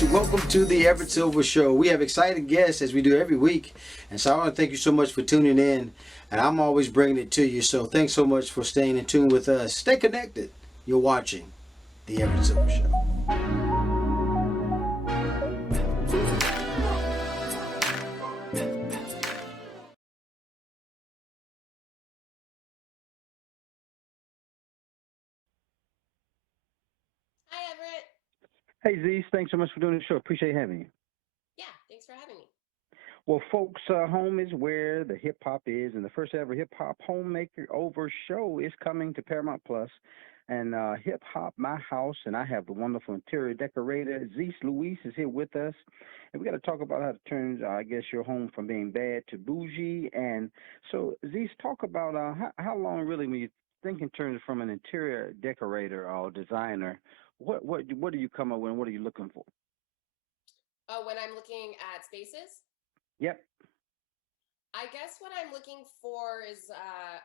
guys, welcome to the Everett Silver Show. We have exciting guests as we do every week, and so I want to thank you so much for tuning in, and I'm always bringing it to you, so thanks so much for staying in tune with us. Stay connected. You're watching the Everett Silver Show. Hi, Everett. Hey, Zeez, thanks so much for doing the show. Appreciate having you. Yeah, thanks for having me. Well, folks, home is where the hip hop is, and the first ever hip hop homemaker over show is coming to Paramount Plus, and Hip Hop My House, and I have the wonderful interior decorator Zeez Louise is here with us, and we got to talk about how to turn, I guess, your home from being bad to bougie. And so, Zeez, talk about how long really when you think in terms from an interior decorator or designer, what do you come up with, and what are you looking for? Oh, when I'm looking at spaces, Yep. I guess what I'm looking for is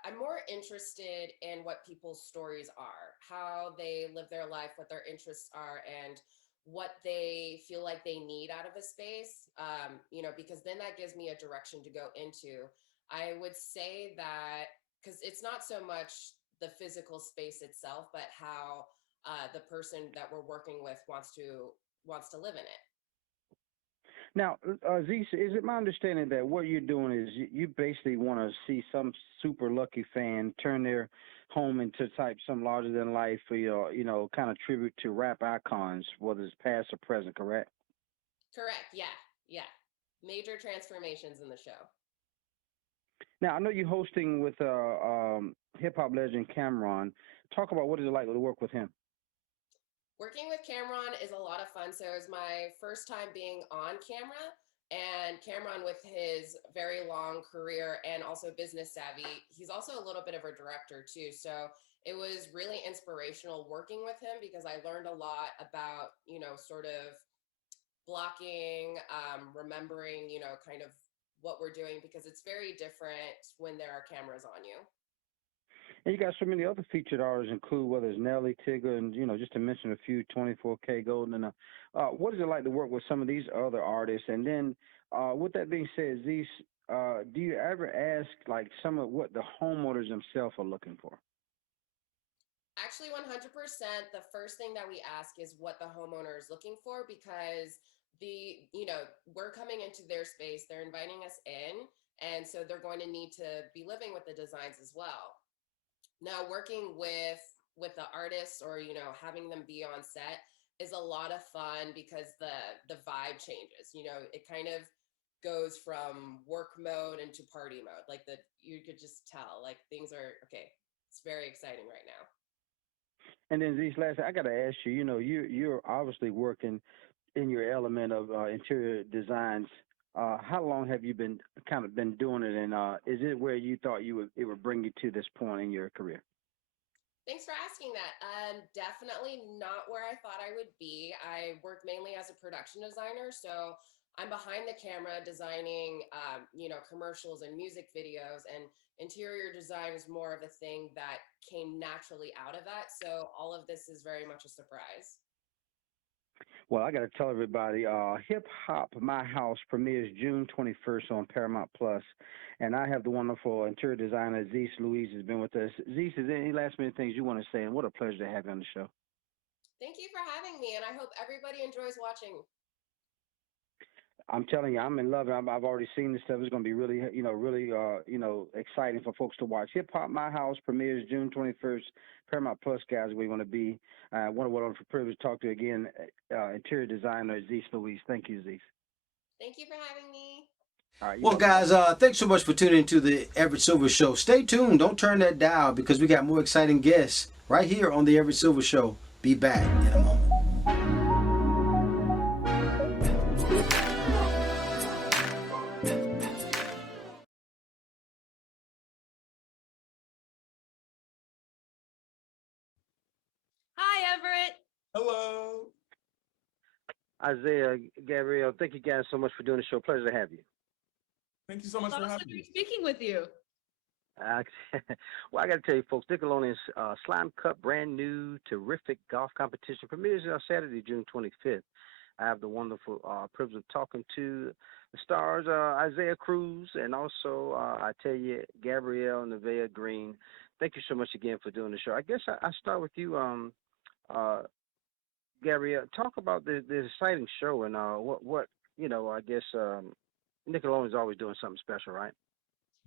I'm more interested in what people's stories are, how they live their life, what their interests are, and what they feel like they need out of a space. Because then that gives me a direction to go into. I would say that because it's not so much the physical space itself, but how the person that we're working with wants to live in it. Now, Zeus, is it my understanding that what you're doing is you basically want to see some super lucky fan turn their home into type some larger than life for your, kind of tribute to rap icons, whether it's past or present, correct? Correct. Yeah. Yeah. Major transformations in the show. Now, I know you're hosting with hip hop legend Cameron. Talk about what is it like to work with him. Working with Cameron is a lot of fun. So it was my first time being on camera. And Cameron, with his very long career and also business savvy, he's also a little bit of a director too. So it was really inspirational working with him because I learned a lot about, sort of blocking, remembering, kind of what we're doing because it's very different when there are cameras on you. And you got so many other featured artists, include whether it's Nelly, Tigger, and just to mention a few, 24K Golden. And what is it like to work with some of these other artists? And then, with that being said, these, do you ever ask like some of what the homeowners themselves are looking for? Actually, 100%. The first thing that we ask is what the homeowner is looking for because we're coming into their space, they're inviting us in, and so they're going to need to be living with the designs as well. Now, working with the artists or having them be on set is a lot of fun because the vibe changes. It kind of goes from work mode into party mode. Like you could just tell like things are okay. It's very exciting right now. And then these last, I got to ask you, you're obviously working in your element of interior designs. How long have you been kind of been doing it, and is it where you thought it would bring you to this point in your career? Thanks for asking that. Definitely not where I thought I would be. I work mainly as a production designer, so I'm behind the camera designing, commercials and music videos, and interior design is more of a thing that came naturally out of that. So all of this is very much a surprise. Well, I got to tell everybody, Hip Hop My House premieres June 21st on Paramount Plus, and I have the wonderful interior designer Zeez Louise has been with us. Zeez, is there any last minute things you want to say? And what a pleasure to have you on the show. Thank you for having me, and I hope everybody enjoys watching. I'm telling you, I'm in love. I've already seen this stuff. It's going to be really, exciting for folks to watch. Hip Hop My House premieres June 21st. Paramount Plus, guys, where you want to be. Wonderful privilege to talk to you again. Interior designer Zeez Louise. Thank you, Zeez. Thank you for having me. All right, you're Well, welcome. guys, thanks so much for tuning into the Everett Silver Show. Stay tuned. Don't turn that dial because we got more exciting guests right here on the Everett Silver Show. Be back in a moment. Hi, Everett. Hello. Isaiah, Gabrielle, thank you guys so much for doing the show. Pleasure to have you. Thank you so It's much for also having me. great speaking with you. Uh, well, I got to tell you, folks, Nickelodeon's Slime Cup brand new terrific golf competition premieres on Saturday, June 25th. I have the wonderful privilege of talking to the stars, Isaiah Cruz, and also, I tell you, Gabrielle Neveah Green. Thank you so much again for doing the show. I guess I start with you, uh, Gabrielle. Talk about the exciting show and what I guess Nickelodeon's always doing something special, right?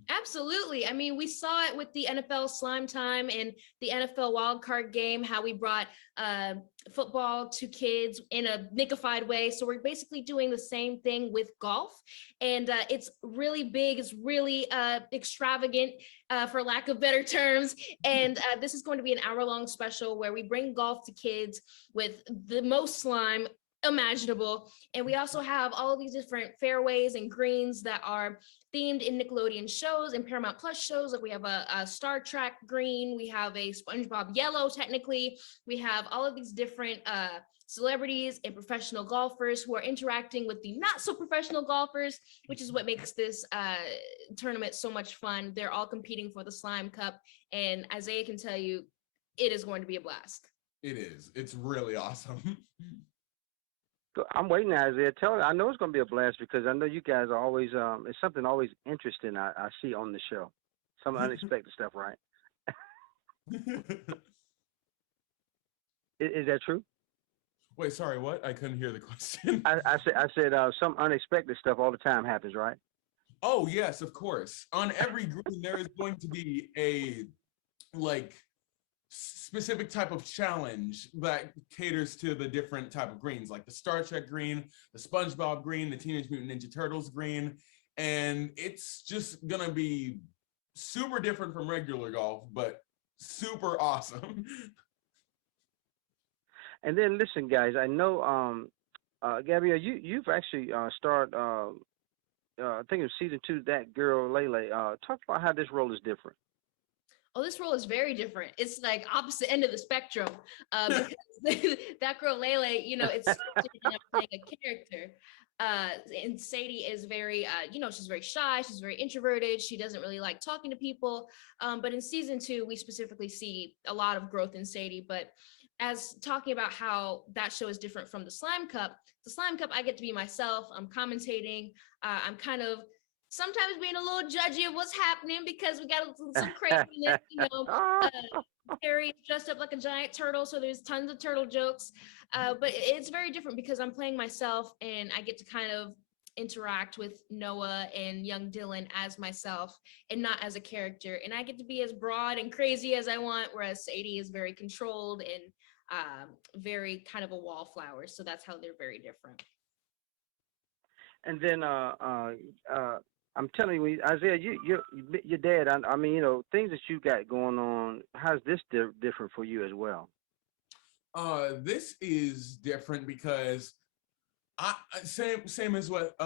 Absolutely. I mean, we saw it with the NFL Slime Time and the NFL Wild Card Game, how we brought uh, football to kids in a nickified way. So we're basically doing the same thing with golf. And it's really big, it's really extravagant, for lack of better terms. And this is going to be an hour-long special where we bring golf to kids with the most slime imaginable. And we also have all of these different fairways and greens that are themed in Nickelodeon shows and Paramount Plus shows. Like we have a Star Trek green, we have a SpongeBob yellow, technically. We have all of these different celebrities and professional golfers who are interacting with the not so professional golfers, which is what makes this tournament so much fun. They're all competing for the Slime Cup, and Isaiah can tell you it is going to be a blast. It is. It's really awesome. I'm waiting, Isaiah. I know it's going to be a blast because I know you guys are always. It's something always interesting I see on the show. Some unexpected stuff, right? Is that true? Wait, sorry, what? I couldn't hear the question. I said some unexpected stuff all the time happens, right? Oh, yes, of course. On every green, there is going to be a like specific type of challenge that caters to the different type of greens, like the Star Trek green, the SpongeBob green, the Teenage Mutant Ninja Turtles green, and it's just gonna be super different from regular golf, but super awesome. And then listen, guys. I know, Gabrielle, you've actually starred. I think it was season 2. That girl Lele. Talk about how this role is different. Oh, this role is very different. It's like opposite end of the spectrum, because that girl Lele, it's scripted and I'm playing a character. And Sadie is very, she's very shy. She's very introverted. She doesn't really like talking to people. But in season 2, we specifically see a lot of growth in Sadie. But as talking about how that show is different from the Slime Cup, I get to be myself. I'm commentating. I'm kind of sometimes being a little judgy of what's happening because we got some craziness, Harry is dressed up like a giant turtle, so there's tons of turtle jokes. But it's very different because I'm playing myself and I get to kind of interact with Noah and young Dylan as myself and not as a character. And I get to be as broad and crazy as I want, whereas Sadie is very controlled and very kind of a wallflower. So that's how they're very different. And then I'm telling you, Isaiah, your dad. I mean, things that you got going on. How's this different for you as well? This is different because same as what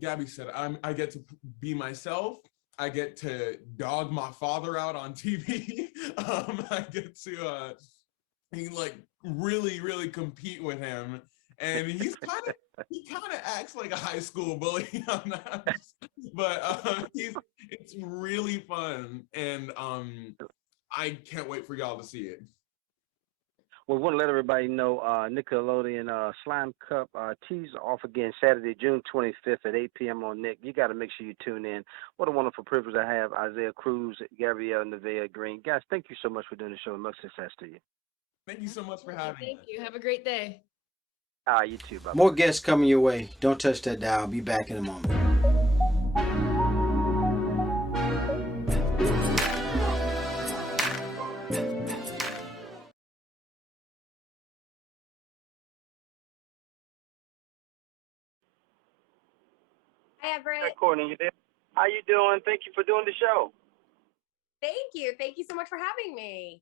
Gabby said. I get to be myself. I get to dog my father out on TV. I get to really compete with him, and he kind of acts like a high school bully on that. But it's really fun, and I can't wait for y'all to see it. Well, we want to let everybody know Nickelodeon Slime Cup tees off again Saturday, June 25th at 8 p.m. on Nick. You got to make sure you tune in. What a wonderful privilege I have, Isaiah Cruz, Gabrielle Neveah Green. Guys, thank you so much for doing the show, and much success to you. Thank you so much for having me. Thank you. Have a great day. You too. Bye. More guests coming your way. Don't touch that dial. I'll be back in a moment. Hi, Everett. Courtney, you there? How you doing? Thank you for doing the show. Thank you. Thank you so much for having me.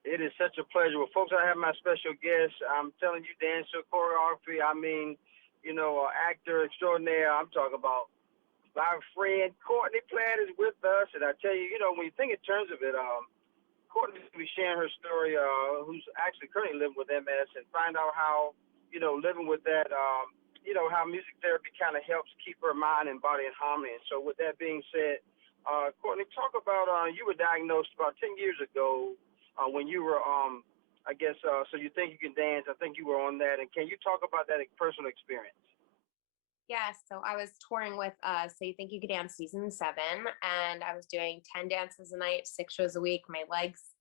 It is such a pleasure. Well, folks, I have my special guest. I'm telling you, dancer, choreography. I mean, actor extraordinaire. I'm talking about my friend Courtney Platt is with us, and I tell you, when you think in terms of it, Courtney's going to be sharing her story. Who's actually currently living with MS, and find out how living with that. How music therapy kind of helps keep her mind and body in harmony. And so, with that being said, Courtney, talk about you were diagnosed about 10 years ago when you were I guess so. You think you can dance? I think you were on that. And can you talk about that personal experience? Yeah, so I was touring with So You Think You Could Dance season 7, and I was doing 10 dances a night, 6 shows a week. My legs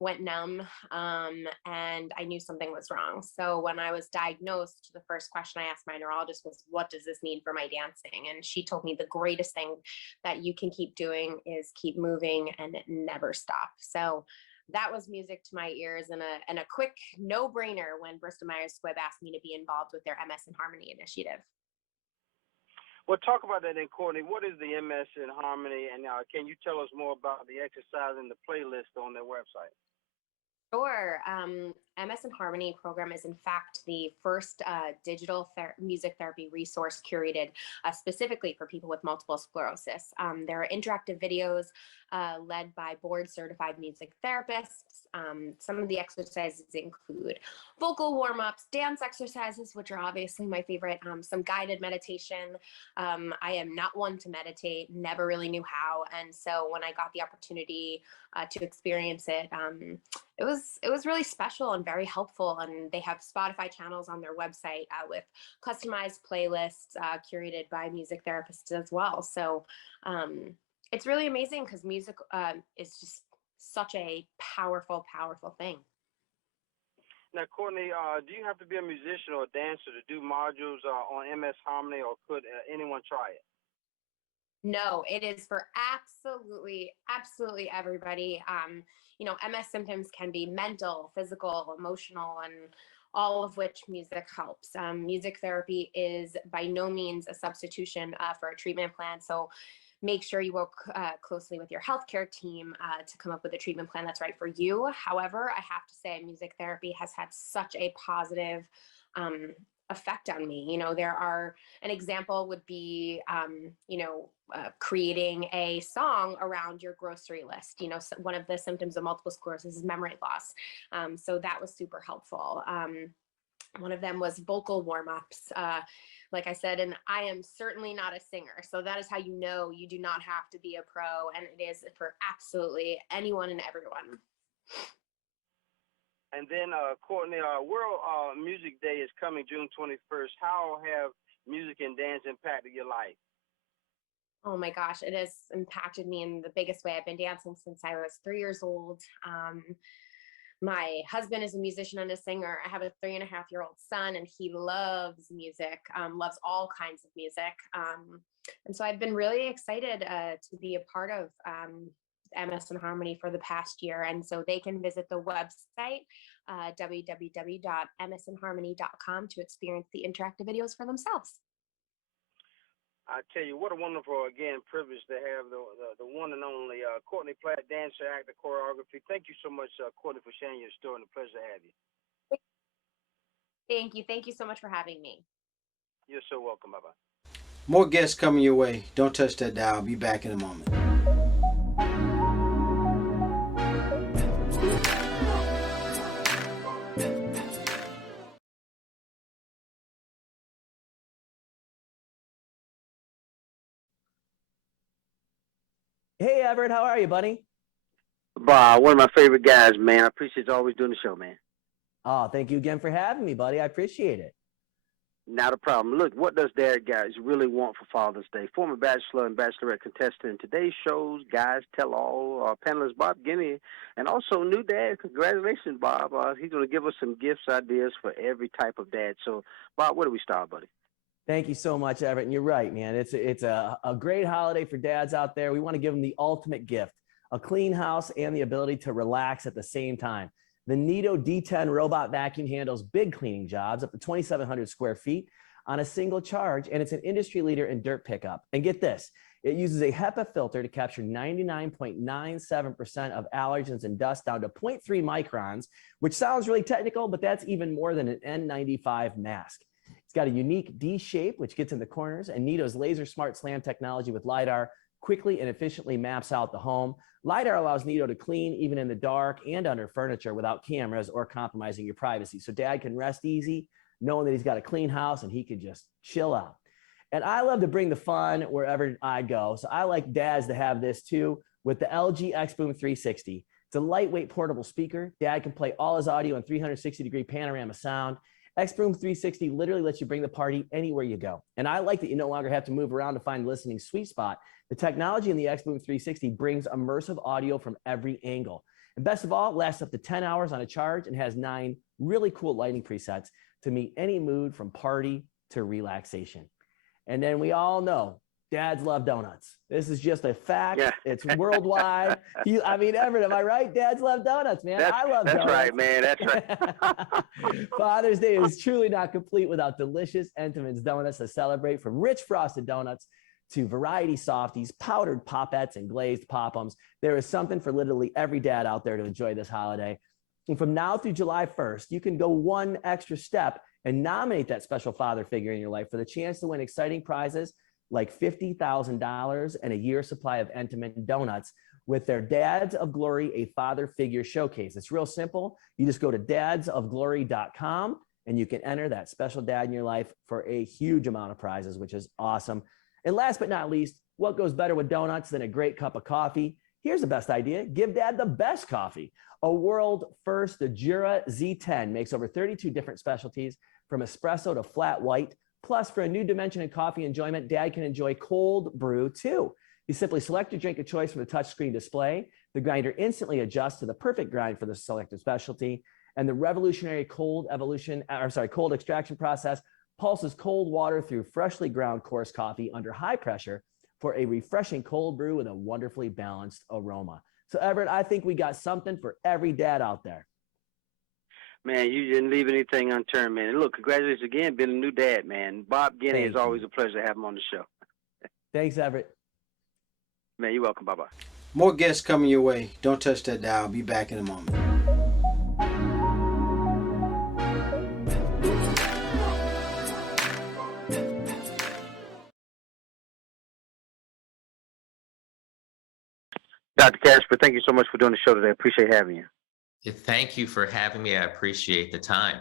went numb, and I knew something was wrong. So when I was diagnosed, the first question I asked my neurologist was, what does this mean for my dancing? And she told me the greatest thing that you can keep doing is keep moving and never stop. So that was music to my ears, and a quick no-brainer when Bristol Myers Squibb asked me to be involved with their MS in Harmony initiative. Well, talk about that then, Courtney. What is the MS in Harmony, and can you tell us more about the exercise and the playlist on their website? Sure. MS in Harmony program is, in fact, the first digital music therapy resource curated specifically for people with multiple sclerosis. There are interactive videos led by board-certified music therapists. Some of the exercises include vocal warm-ups, dance exercises, which are obviously my favorite, some guided meditation. I am not one to meditate, never really knew how. And so when I got the opportunity to experience it, it was really special and very helpful. And they have Spotify channels on their website with customized playlists curated by music therapists as well. So it's really amazing because music is just such a powerful, powerful thing. Now, Courtney, do you have to be a musician or a dancer to do modules on MS Harmony, or could anyone try it? No, it is for absolutely everybody. MS symptoms can be mental, physical, emotional, and all of which music helps. Music therapy is by no means a substitution for a treatment plan. So make sure you work closely with your healthcare team to come up with a treatment plan that's right for you. However, I have to say music therapy has had such a positive effect on me. An example would be, creating a song around your grocery list. One of the symptoms of multiple sclerosis is memory loss. So that was super helpful. One of them was vocal warm-ups. Like I said, and I am certainly not a singer. So that is how you know you do not have to be a pro. And it is for absolutely anyone and everyone. And then, Courtney, World Music Day is coming June 21st. How have music and dance impacted your life? Oh my gosh, it has impacted me in the biggest way. I've been dancing since I was 3 years old. My husband is a musician and a singer. I have a 3.5-year-old son, and he loves music, loves all kinds of music. And so I've been really excited to be a part of MS in Harmony for the past year. And so they can visit the website, www.msinharmony.com, to experience the interactive videos for themselves. I tell you, what a wonderful, again, privilege to have the one and only Courtney Platt, dancer, actor, choreography. Thank you so much, Courtney, for sharing your story, and a pleasure to have you. Thank you. Thank you so much for having me. You're so welcome. Bye-bye. More guests coming your way. Don't touch that dial. I'll be back in a moment. Hey, Everett, how are you, buddy? Bob, one of my favorite guys, man. I appreciate you always doing the show, man. Oh, thank you again for having me, buddy. I appreciate it. Not a problem. Look, what does Derek guys really want for Father's Day? Former Bachelor and Bachelorette contestant in today's shows, Guys Tell All, panelist Bob Guinea, and also new dad. Congratulations, Bob. He's going to give us some gifts, ideas for every type of dad. So, Bob, where do we start, buddy? Thank you so much, Everett. And you're right, man. It's a great holiday for dads out there. We want to give them the ultimate gift, a clean house and the ability to relax at the same time. The Neato D10 robot vacuum handles big cleaning jobs up to 2,700 square feet on a single charge, and it's an industry leader in dirt pickup. And get this, it uses a HEPA filter to capture 99.97% of allergens and dust down to 0.3 microns, which sounds really technical, but that's even more than an N95 mask. It's got a unique D shape, which gets in the corners, and Neato's laser smart slam technology with LiDAR quickly and efficiently maps out the home. LiDAR allows Neato to clean even in the dark and under furniture without cameras or compromising your privacy. So dad can rest easy, knowing that he's got a clean house and he can just chill out. And I love to bring the fun wherever I go. So I like dads to have this too with the LG X Boom 360. It's a lightweight portable speaker. Dad can play all his audio in 360-degree panorama sound. X-Boom 360 literally lets you bring the party anywhere you go. And I like that you no longer have to move around to find listening sweet spot. The technology in the X-Boom 360 brings immersive audio from every angle. And best of all, lasts up to 10 hours on a charge and has 9 really cool lighting presets to meet any mood from party to relaxation. And then we all know dads love donuts. This is just a fact. Yeah. It's worldwide. I mean, Everett, am I right? Dads love donuts, man. I love donuts. That's right, man. That's right. Father's Day is truly not complete without delicious Entenmann's donuts to celebrate, from rich frosted donuts to variety softies, powdered popettes, and glazed pop-ums. There is something for literally every dad out there to enjoy this holiday. And from now through July 1st, you can go one extra step and nominate that special father figure in your life for the chance to win exciting prizes like $50,000 and a year's supply of Entenmann donuts with their Dads of Glory, a Father Figure Showcase. It's real simple. You just go to dadsofglory.com and you can enter that special dad in your life for a huge amount of prizes, which is awesome. And last but not least, what goes better with donuts than a great cup of coffee? Here's the best idea. Give dad the best coffee. A world first, the Jura Z10 makes over 32 different specialties, from espresso to flat white. Plus, for a new dimension in coffee enjoyment, dad can enjoy cold brew too. You simply select your drink of choice from the touchscreen display. The grinder instantly adjusts to the perfect grind for the selected specialty. And the revolutionary cold extraction process pulses cold water through freshly ground coarse coffee under high pressure for a refreshing cold brew with a wonderfully balanced aroma. So, Everett, I think we got something for every dad out there. Man, you didn't leave anything unturned, man. And look, congratulations again, being a new dad, man. Bob Guinea, it's always a pleasure to have him on the show. Thanks, Everett. Man, you're welcome. Bye-bye. More guests coming your way. Don't touch that dial. I'll be back in a moment. Dr. Casper, thank you so much for doing the show today. I appreciate having you. Thank you for having me. I appreciate the time.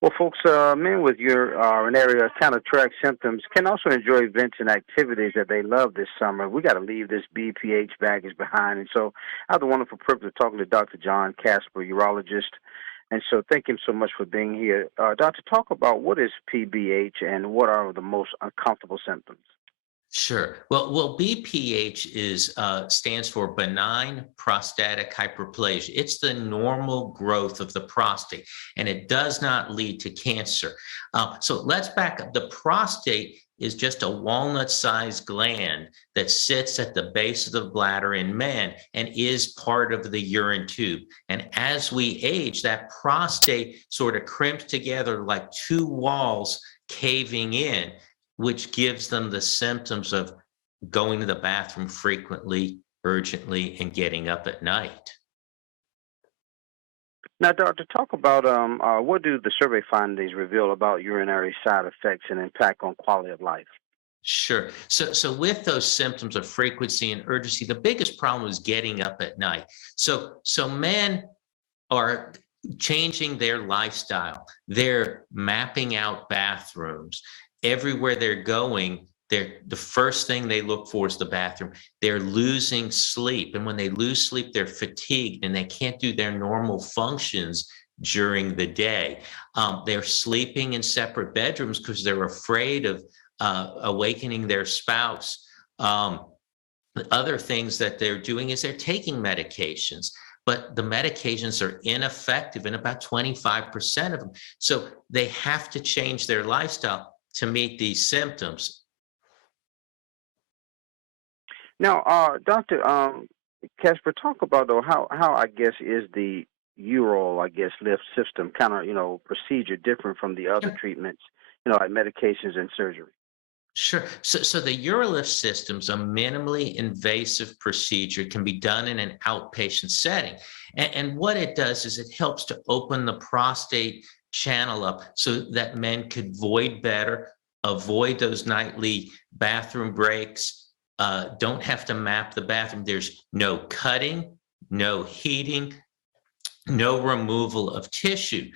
Well, folks, men with an area of counter-track symptoms can also enjoy events and activities that they love this summer. We got to leave this BPH baggage behind. And so I have the wonderful privilege of talking to Dr. John Casper, urologist. And so thank him so much for being here. Doctor, talk about what is PBH and what are the most uncomfortable symptoms? Sure. Well, BPH stands for benign prostatic hyperplasia. It's the normal growth of the prostate, and it does not lead to cancer. So let's back up. The prostate is just a walnut-sized gland that sits at the base of the bladder in men and is part of the urine tube. And as we age, that prostate sort of crimps together like two walls caving in, which gives them the symptoms of going to the bathroom frequently, urgently, and getting up at night. Now, doctor, talk about what do the survey findings reveal about urinary side effects and impact on quality of life? Sure. So with those symptoms of frequency and urgency, the biggest problem is getting up at night. So men are changing their lifestyle. They're mapping out bathrooms. Everywhere they're going, the first thing they look for is the bathroom. They're losing sleep. And when they lose sleep, they're fatigued and they can't do their normal functions during the day. They're sleeping in separate bedrooms because they're afraid of awakening their spouse. Other things that they're doing is they're taking medications, but the medications are ineffective in about 25% of them. So they have to change their lifestyle to meet these symptoms. Now, Dr. Casper, talk about though how I guess is the urol lift system kind of procedure different from the other treatments, like medications and surgery. Sure. So the UroLift system's a minimally invasive procedure. It can be done in an outpatient setting. And what it does is it helps to open the prostate channel up so that men could void better, avoid those nightly bathroom breaks, don't have to map the bathroom. There's no cutting, no heating, no removal of tissue.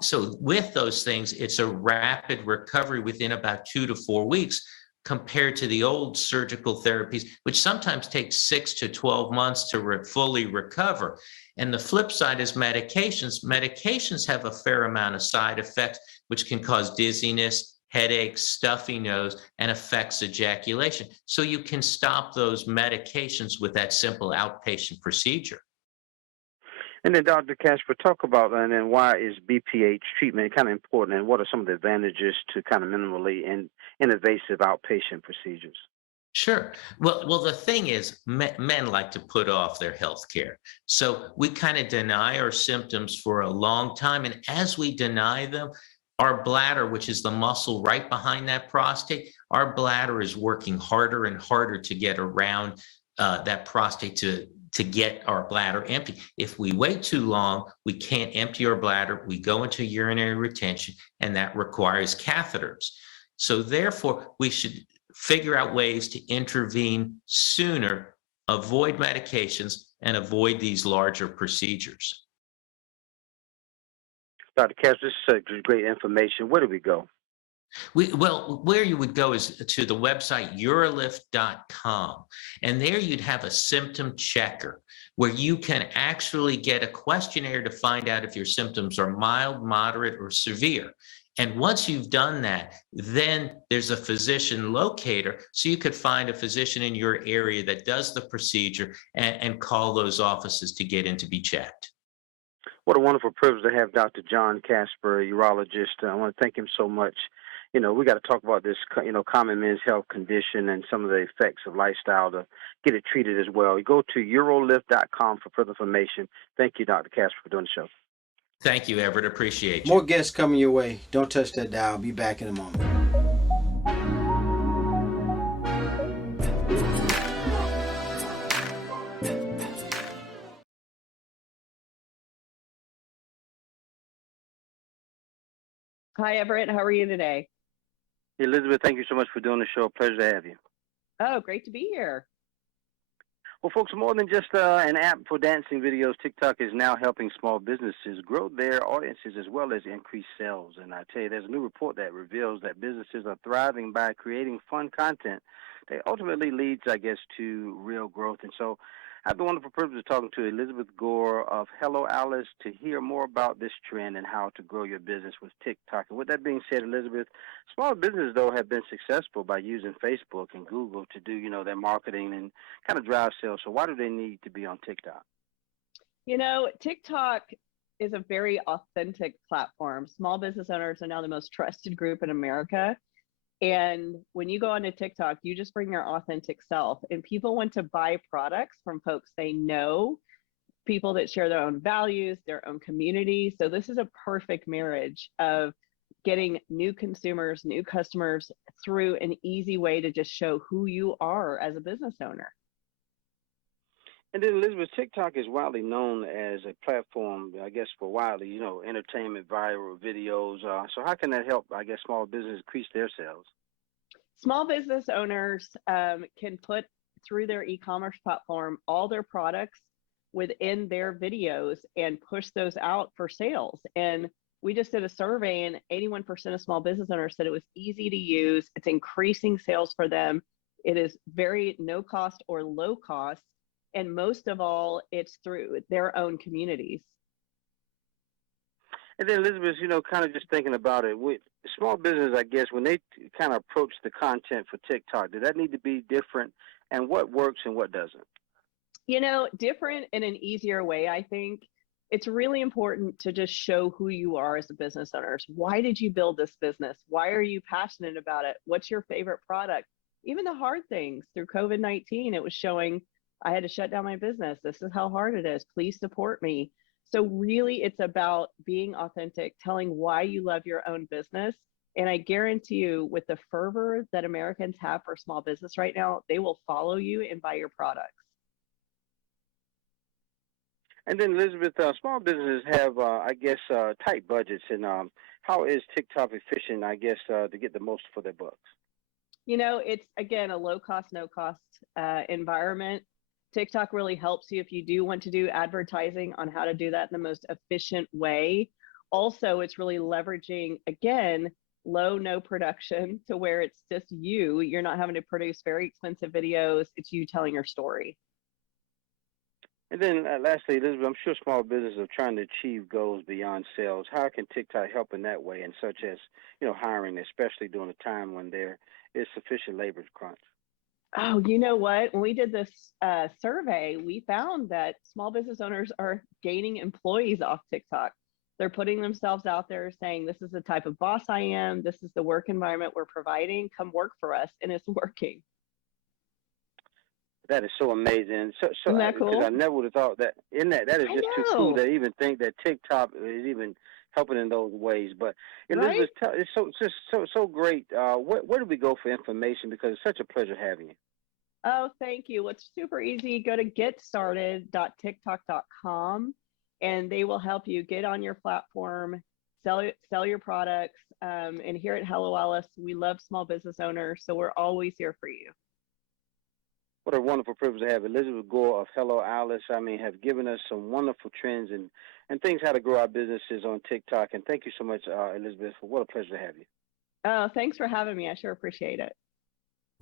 So with those things, it's a rapid recovery within about 2 to 4 weeks compared to the old surgical therapies, which sometimes take 6 to 12 months to fully recover. And the flip side is medications. Medications have a fair amount of side effects, which can cause dizziness, headaches, stuffy nose, and affects ejaculation. So you can stop those medications with that simple outpatient procedure. And then, Dr. Casper, talk about and then why is BPH treatment kind of important, and what are some of the advantages to kind of minimally and invasive outpatient procedures? Sure. Well, the thing is, men like to put off their health care. So we kind of deny our symptoms for a long time. And as we deny them, our bladder, which is the muscle right behind that prostate, our bladder is working harder and harder to get around that prostate to get our bladder empty. If we wait too long, we can't empty our bladder. We go into urinary retention, and that requires catheters. So therefore, we should figure out ways to intervene sooner, avoid medications, and avoid these larger procedures. Dr. Casper, this is great information. Where do we go? Well, where you would go is to the website urolift.com, and there you'd have a symptom checker where you can actually get a questionnaire to find out if your symptoms are mild, moderate, or severe. And once you've done that, then there's a physician locator, so you could find a physician in your area that does the procedure and call those offices to get in to be checked. What a wonderful privilege to have Dr. John Casper, a urologist. I want to thank him so much. You know, we got to talk about this, common men's health condition and some of the effects of lifestyle to get it treated as well. You go to urolift.com for further information. Thank you, Dr. Casper, for doing the show. Thank you, Everett. Appreciate you. More guests coming your way. Don't touch that dial. I'll be back in a moment. Hi, Everett. How are you today? Elizabeth, thank you so much for doing the show. Pleasure to have you. Oh, great to be here. Well, folks, more than just an app for dancing videos, TikTok is now helping small businesses grow their audiences as well as increase sales. And I tell you, there's a new report that reveals that businesses are thriving by creating fun content that ultimately leads, I guess, to real growth. And so I have the wonderful privilege of talking to Elizabeth Gore of Hello Alice to hear more about this trend and how to grow your business with TikTok. And with that being said, Elizabeth, small businesses, though, have been successful by using Facebook and Google to do, their marketing and kind of drive sales. So why do they need to be on TikTok? TikTok is a very authentic platform. Small business owners are now the most trusted group in America. And when you go onto TikTok, you just bring your authentic self, and people want to buy products from folks they know, people that share their own values, their own community. So this is a perfect marriage of getting new consumers, new customers through an easy way to just show who you are as a business owner. And then, Elizabeth, TikTok is widely known as a platform, I guess, for widely, entertainment, viral videos. So how can that help, I guess, small businesses increase their sales? Small business owners can put through their e-commerce platform all their products within their videos and push those out for sales. And we just did a survey, and 81% of small business owners said it was easy to use. It's increasing sales for them. It is very no cost or low cost. And most of all, it's through their own communities. And then, Elizabeth, kind of just thinking about it, with small business, I guess, when they kind of approach the content for TikTok, does that need to be different? And what works and what doesn't? Different in an easier way, I think. It's really important to just show who you are as a business owner. Why did you build this business? Why are you passionate about it? What's your favorite product? Even the hard things. Through COVID-19, it was showing I had to shut down my business. This is how hard it is. Please support me. So really, it's about being authentic, telling why you love your own business. And I guarantee you, with the fervor that Americans have for small business right now, they will follow you and buy your products. And then, Elizabeth, small businesses have, tight budgets. And how is TikTok efficient, I guess, to get the most for their bucks? It's, again, a low cost, no cost environment. TikTok really helps you if you do want to do advertising on how to do that in the most efficient way. Also, it's really leveraging, again, no production to where it's just you. You're not having to produce very expensive videos. It's you telling your story. And then lastly, Elizabeth, I'm sure small businesses are trying to achieve goals beyond sales. How can TikTok help in that way, and such as, hiring, especially during a time when there is sufficient labor crunch? Oh, you know what? When we did this survey, we found that small business owners are gaining employees off TikTok. They're putting themselves out there saying, this is the type of boss I am. This is the work environment we're providing. Come work for us. And it's working. That is so amazing. Isn't that cool? Because I never would have thought that. That is just too cool to even think that TikTok is even helping in those ways. But Elizabeth, it's so great. Where do we go for information? Because it's such a pleasure having you. Oh, thank you. Well, it's super easy. Go to getstarted.tiktok.com, and they will help you get on your platform, sell your products. And here at Hello Alice, we love small business owners, so we're always here for you. What a wonderful privilege to have Elizabeth Gore of Hello Alice. Have given us some wonderful trends and things how to grow our businesses on TikTok. And thank you so much, Elizabeth. What a pleasure to have you. Oh, thanks for having me. I sure appreciate it.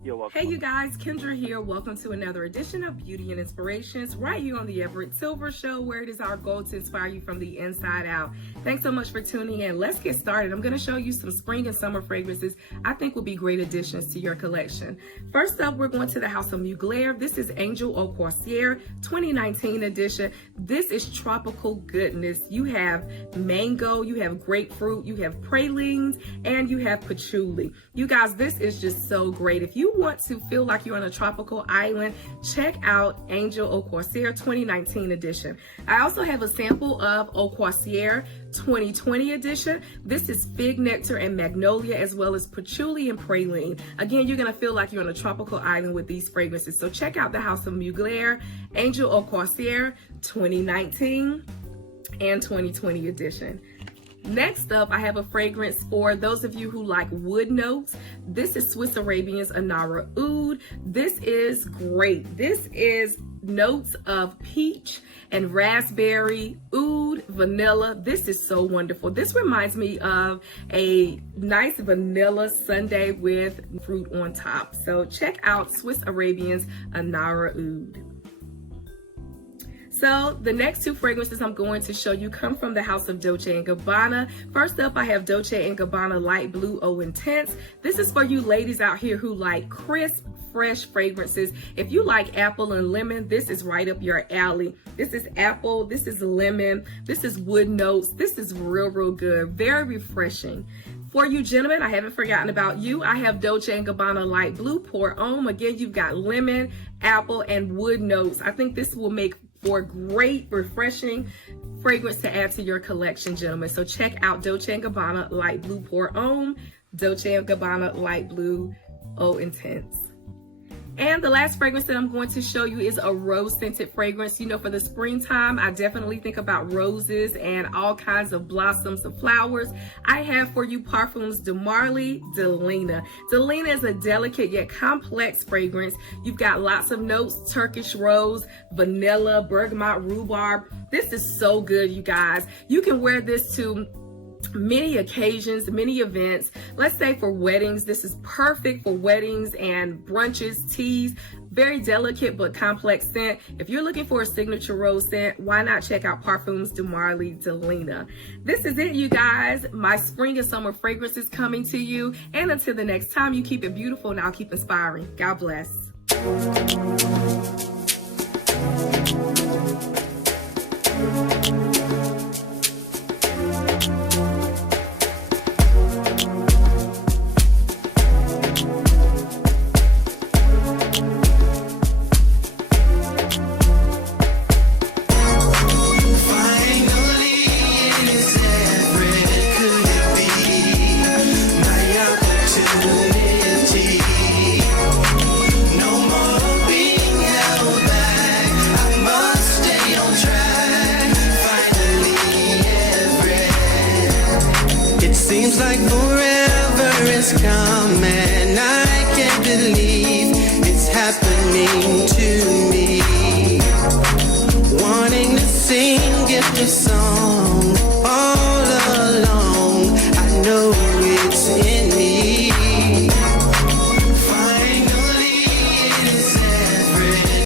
You're welcome. Hey, you guys, Kendra here. Welcome to another edition of Beauty and Inspirations right here on the Everett Silver Show, where it is our goal to inspire you from the inside out. Thanks so much for tuning in. Let's get started. I'm going to show you some spring and summer fragrances I think will be great additions to your collection. First up, we're going to the House of Mugler. This is Angel Au Coursier 2019 edition. This is tropical goodness. You have mango, you have grapefruit, you have pralines, and you have patchouli. You guys, this is just so great. If you want to feel like you're on a tropical island, check out Angel Au Coursier 2019 edition. I also have a sample of Au Coursier 2020 edition. This is fig nectar and magnolia, as well as patchouli and praline. Again, you're going to feel like you're on a tropical island with these fragrances. So check out the House of Mugler, Angel Au Coursier 2019 and 2020 edition. Next up, I have a fragrance for those of you who like wood notes. This is Swiss Arabian's Anara Oud. This is great. This is notes of peach and raspberry, oud, vanilla. This is so wonderful. This reminds me of a nice vanilla sundae with fruit on top. So check out Swiss Arabian's Anara Oud. So the next two fragrances I'm going to show you come from the House of Dolce & Gabbana. First up, I have Dolce & Gabbana Light Blue Eau Intense. This is for you ladies out here who like crisp, fresh fragrances. If you like apple and lemon, this is right up your alley. This is apple, this is lemon, this is wood notes. This is real good, very refreshing. For you gentlemen, I haven't forgotten about you. I have Dolce & Gabbana Light Blue Pour Homme. Again, you've got lemon, apple, and wood notes. I think this will make for great, refreshing fragrance to add to your collection, gentlemen. So check out Dolce & Gabbana Light Blue Pour Homme, Dolce & Gabbana Light Blue Eau Intense. And the last fragrance that I'm going to show you is a rose scented fragrance. You know, for the springtime, I definitely think about roses and all kinds of blossoms of flowers. I have for you Parfums de Marly Delina. Delina is a delicate yet complex fragrance. You've got lots of notes: Turkish rose, vanilla, bergamot, rhubarb. This is so good, you guys. You can wear this to many occasions, many events. Let's say for weddings, this is perfect for weddings and brunches, teas. Very delicate but complex scent. If you're looking for a signature rose scent, why not check out Parfums de Marly Delina. This is it, you guys. My spring and summer fragrance is coming to you. And until the next time, you keep it beautiful and I'll keep inspiring. God bless. Seems like forever is coming. I can't believe it's happening to me. Wanting to sing, get the song.